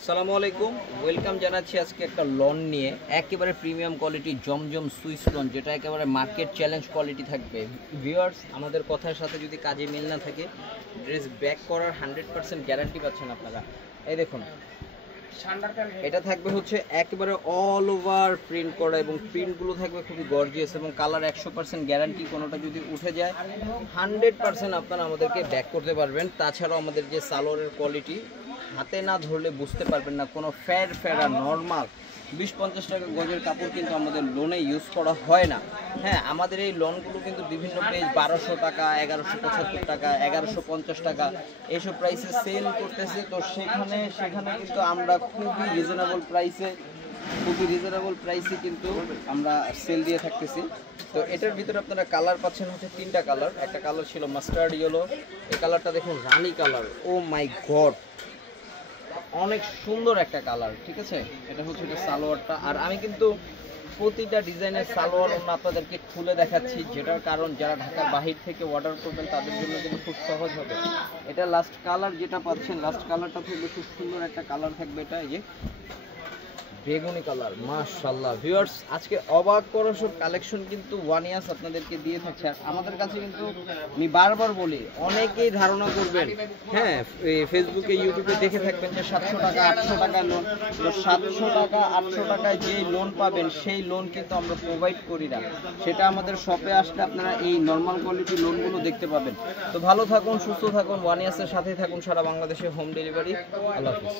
আসসালামু আলাইকুম, ওয়েলকাম জানাচ্ছি আজকে একটা লন নিয়ে। একেবারে প্রিমিয়াম কোয়ালিটি জমজম সুইস লন, যেটা একেবারে মার্কেট চ্যালেঞ্জ কোয়ালিটি থাকবে। ভিউয়ার্স, আমাদের কথার সাথে যদি কাজে মিল না থাকে, ড্রেস ব্যাক করার 100% গ্যারান্টি পাচ্ছেন আপনারা। এই দেখুন, এটা থাকবে হচ্ছে একেবারে অল ওভার প্রিন্ট করা এবং প্রিন্টগুলো থাকবে খুবই গর্জিয়াস এবং কালার 100% গ্যারান্টি। কোনোটা যদি উঠে যায় 100% আপনারা আমাদেরকে ব্যাক করতে পারবেন। তাছাড়াও আমাদের যে সালোয়ারের কোয়ালিটি হাতে না ধরলে বুঝতে পারবেন না, কোনো ফেরা নর্মাল 20-50 টাকা গজের কাপড় কিন্তু আমাদের লোনে ইউজ করা হয় না। হ্যাঁ, আমাদের এই লোনগুলো কিন্তু বিভিন্ন পেজ 1200 টাকা, 1175 টাকা, 1150 টাকা এইসব প্রাইসে সেল করতেছে। তো সেখানে কিন্তু আমরা খুবই রিজনেবল প্রাইসে কিন্তু আমরা সেল দিয়ে থাকতেছি। তো এটার ভিতরে আপনারা কালার পাচ্ছেন হচ্ছে 3টা কালার। একটা কালার ছিল মাস্টার্ড ইয়েলো, এই কালারটা দেখুন রানী কালার। ও মাই গড, অনেক সুন্দর একটা কালার। ঠিক আছে, এটা হচ্ছে এটা সালোয়ারটা। আর আমি কিন্তু প্রতিটা ডিজাইনের সালোয়ার আপনাদেরকে খুলে দেখাচ্ছি, যেটার কারণ যারা ঢাকার বাহির থেকে অর্ডার করবেন তাদের জন্য কিন্তু খুব সহজ হবে। এটা লাস্ট কালার যেটা পাচ্ছেন, লাস্ট কালারটা থাকবে খুব সুন্দর একটা কালার থাকবে, এটা এই যে বেগুনি কালার। মাশাআল্লাহ ভিউয়ার্স, আজকে অবাক করা সব কালেকশন কিন্তু ওয়ানিয়াস আপনাদেরকে দিয়ে থাকছে। আর আমাদের কাছে কিন্তু আমি বারবার বলি, অনেকেই ধারণা করবেন, হ্যাঁ, ফেসবুকে ইউটিউবে দেখে থাকবেন যে 700 টাকা 800 টাকা লোন। তো 700 টাকা 800 টাকায় যে লোন পাবেন সেই লোন কিন্তু আমরা প্রোভাইড করি না। সেটা আমাদের শপে আসলে আপনারা এই নর্মাল কোয়ালিটি লোনগুলো দেখতে পাবেন। তো ভালো থাকুন, সুস্থ থাকুন, ওয়ানিয়াসের সাথেই থাকুন, সারা বাংলাদেশে হোম ডেলিভারি। আল্লাহ হাফেজ।